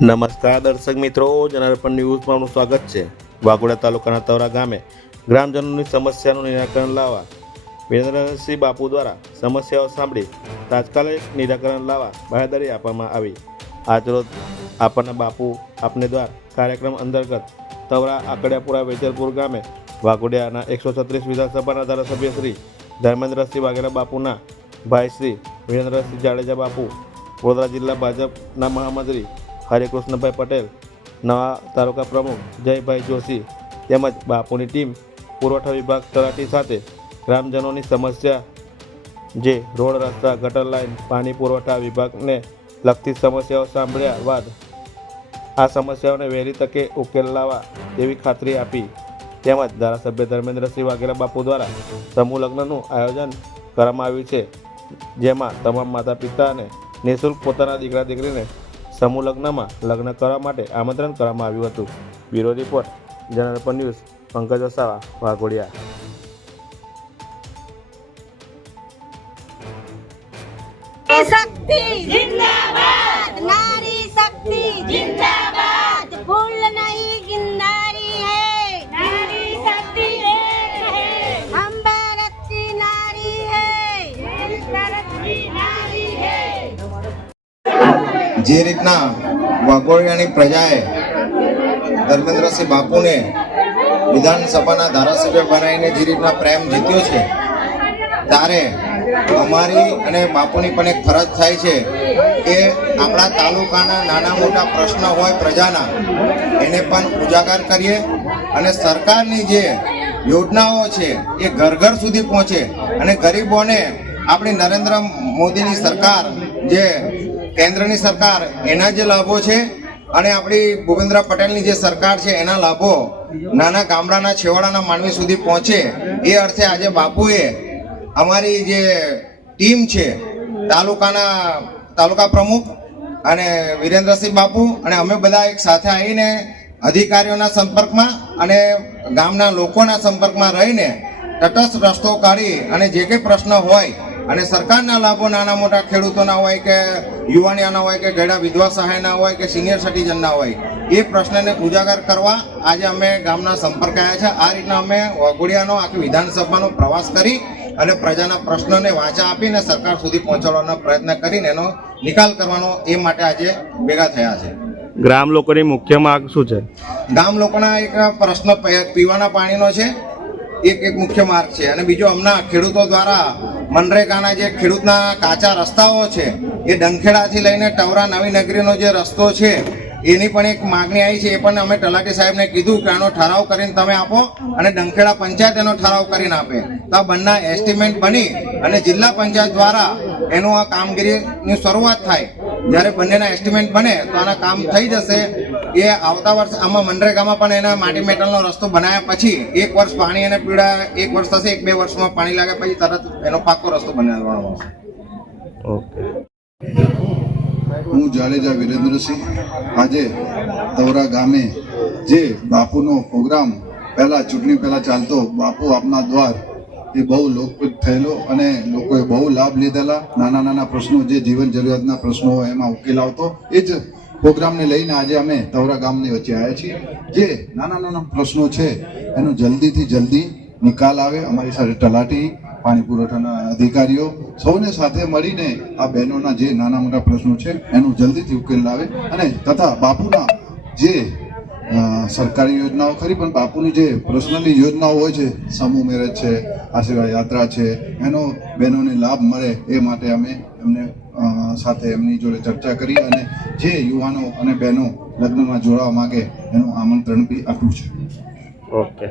નમસ્કાર દર્શક મિત્રો, જનાર્પણ ન્યૂઝમાં આપનું સ્વાગત છે। વાઘોડિયા તાલુકાના તવરા ગામે ગ્રામજનોની સમસ્યાનું નિરાકરણ લાવવા વિરેન્દ્રસિંહ બાપુ દ્વારા સમસ્યાઓ સાંભળી તાત્કાલિક નિરાકરણ લાવવા બાહેંધરી આપવામાં આવી। આજરોજ આપના બાપુ આપને દ્વાર કાર્યક્રમ અંતર્ગત તવરા આકડિયાપુરા વેજલપુર ગામે વાઘોડિયાના 136 વિધાનસભાના ધારાસભ્ય શ્રી ધર્મેન્દ્રસિંહ વાઘેલા બાપુના ભાઈ શ્રી વિરેન્દ્રસિંહ જાડેજા બાપુ, વડોદરા જિલ્લા ભાજપના મહામંત્રી હરિકૃષ્ણભાઈ પટેલ, નવા તાલુકા પ્રમુખ જયભાઈ જોશી તેમજ બાપુની ટીમ પુરવઠા વિભાગ તલાટી સાથે ગ્રામજનોની સમસ્યા જે રોડ, રસ્તા, ગટર લાઇન, પાણી પુરવઠા વિભાગને લગતી સમસ્યાઓ સાંભળ્યા બાદ આ સમસ્યાઓને વહેલી તકે ઉકેલ લાવવા તેવી ખાતરી આપી। તેમજ ધારાસભ્ય ધર્મેન્દ્રસિંહ વાઘેલા બાપુ દ્વારા સમૂહ લગ્નનું આયોજન કરવામાં આવ્યું છે, જેમાં તમામ માતા પિતાને નિઃશુલ્ક પોતાના દીકરા દીકરીને સમૂહ લગ્નમાં લગ્ન કરવા માટે આમંત્રણ કરવામાં આવ્યું હતું। Bureau report, જનાર્પણ news, Pankaj Vasava, Waghodia. शक्ति जिंदाबाद, नारी शक्ति जिंदाबाद, फूल नहीं गिरधारी है, नारी शक्ति है, हम भारत की नारी है, भारत की नारी है। જે રીતના વાઘોડિયાની પ્રજાએ ધર્મેન્દ્રસિંહ બાપુને વિધાનસભાના ધારાસભ્ય બનાવીને જે રીતના પ્રેમ જીત્યો છે, ત્યારે અમારી અને બાપુની પણ એક ફરજ થાય છે કે આપણા તાલુકાના નાના મોટા પ્રશ્ન હોય પ્રજાના, એને પણ ઉજાગર કરીએ અને સરકારની જે યોજનાઓ છે એ ઘર ઘર સુધી પહોંચે અને ગરીબોને આપણી નરેન્દ્ર મોદીની સરકાર, જે કેન્દ્રની સરકાર, એના જે લાભો છે અને આપણી ભૂપેન્દ્ર પટેલની જે સરકાર છે એના લાભો નાના ગામડાના છેવાડાના માનવી સુધી પહોંચે, એ અર્થે આજે બાપુએ અમારી જે ટીમ છે, તાલુકા પ્રમુખ અને વિરેન્દ્રસિંહ બાપુ અને અમે બધા એક સાથે આવીને અધિકારીઓના સંપર્કમાં અને ગામના લોકોના સંપર્કમાં રહીને તટસ્થ રસ્તો કાઢી અને જે કંઈ પ્રશ્ન હોય અને સરકારના લાભો નાના મોટા ખેડૂતોના હોય કે યુવાનિયાના હોય કે ગયડા વિધવા સહાયના હોય કે સિનિયર સિટીઝનના હોય, એ પ્રશ્નને ઉજાગર કરવા આજે અમે ગામના સંપર્ક આવ્યા છે। આ રીતના અમે વાઘોડિયાનો આખી વિધાનસભાનો પ્રવાસ કરી અને પ્રજાના પ્રશ્નોને વાંચા આપીને સરકાર સુધી પહોંચાડવાનો પ્રયત્ન કરીને એનો નિકાલ કરવાનો એ માટે આજે ભેગા થયા છે। ગ્રામ લોકોની મુખ્ય માંગ શું છે? ગામ લોકોના એક પ્રશ્ન પીવાના પાણીનો છે, એક મુખ્ય માર્ગ છે, અને બીજો હમણાં ખેડૂતો દ્વારા મનરેગાના જે ખેડૂતના કાચા રસ્તાઓ છે, એ ડંખેડાથી લઈને ટવરા નવી નગરીનો જે રસ્તો છે એની પણ એક માગણી આવી છે। એ પણ અમે તલાટી સાહેબને કીધું કે આનો ઠરાવ કરીને તમે આપો અને ડંખેડા પંચાયત એનો ઠરાવ કરીને આપે, તો આ બંને એસ્ટિમેટ બની અને જિલ્લા પંચાયત દ્વારા એનું આ કામગીરીની શરૂઆત થાય। જ્યારે બંનેના એસ્ટિમેટ બને તો આના કામ થઈ જશે। એ આવતા વર્ષ આમાં મનરેગામાં પણ એના માટી મેટલનો રસ્તો બનાવ્યા પછી 1 વર્ષ પાણી અને પીડા 1 વર્ષ થશે, 1-2 વર્ષમાં પાણી લાગે પછી તરત એનો પાકો રસ્તો બનાવવાનો આવશે। ઓકે। હું જાડેજા વિરેન્દ્રસિંહ આજે તવરા ગામે જે બાપુનો પ્રોગ્રામ ચૂંટણી પહેલા ચાલતો, બાપુ આપના દ્વાર, એ બહુ લોકપ્રિય થયેલો અને લોકોએ બહુ લાભ લીધેલા। નાના નાના પ્રશ્નો, જે જીવન જરૂરિયાતના પ્રશ્નો હોય એમાં ઉકેલ આવતો, એ જ પ્રોગ્રામને લઈને આજે અમે તવરા ગામની વચ્ચે આવ્યા છીએ। જે નાના નાના પ્રશ્નો છે એનો જલ્દીથી જલ્દી નિકાલ આવે, અમારી સાથે તલાટી, પાણી પુરવઠાના અધિકારીઓ સૌને સાથે મળીને આ બહેનોના જે નાના મોટા પ્રશ્નો છે એનું જલ્દીથી ઉકેલ લાવે અને તથા બાપુના જે સરકારી યોજનાઓ ખરી, પણ બાપુની જે પર્સનલી યોજનાઓ હોય છે, સમૂહ મેરેજ છે, આશીર્વાદ યાત્રા છે, એનો બહેનોને લાભ મળે એ માટે અમે એમને સાથે એમની જોડે ચર્ચા કરી અને જે યુવાનો અને બહેનો લગ્નમાં જોડાવા માંગે એનું આમંત્રણ બી આપ્યું છે। ઓકે।